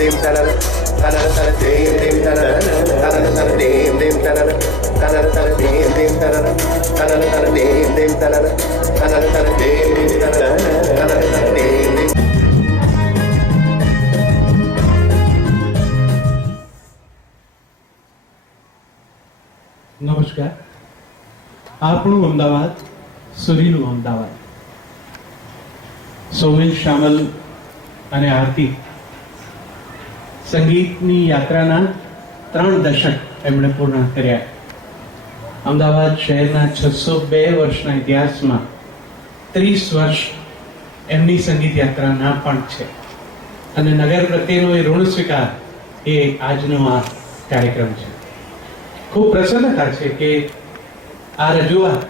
dim tarara tarara tarara dim dim tarara tarara tarara dim dim tarara tarara tarara dim dim tarara tarara tarara dim dim tarara tarara tarara dim dim tarara tarara tarara dim dim. નમસ્કાર. આપણું Ahmedabad સુરીલું Ahmedabad. Sawmill, શામલ અને આરતી સંગીતની યાત્રાના 3 દશક એમણે પૂર્ણ કર્યા. અમદાવાદ શહેરના 602 વર્ષના ઇતિહાસમાં 30 વર્ષ એમની સંગીત યાત્રાના પણ છે અને નગર પ્રત્યેનો એ ઋણ સ્વીકાર એ આજનો આ કાર્યક્રમ છે. ખૂબ પ્રસન્નતા છે કે આ રજૂઆત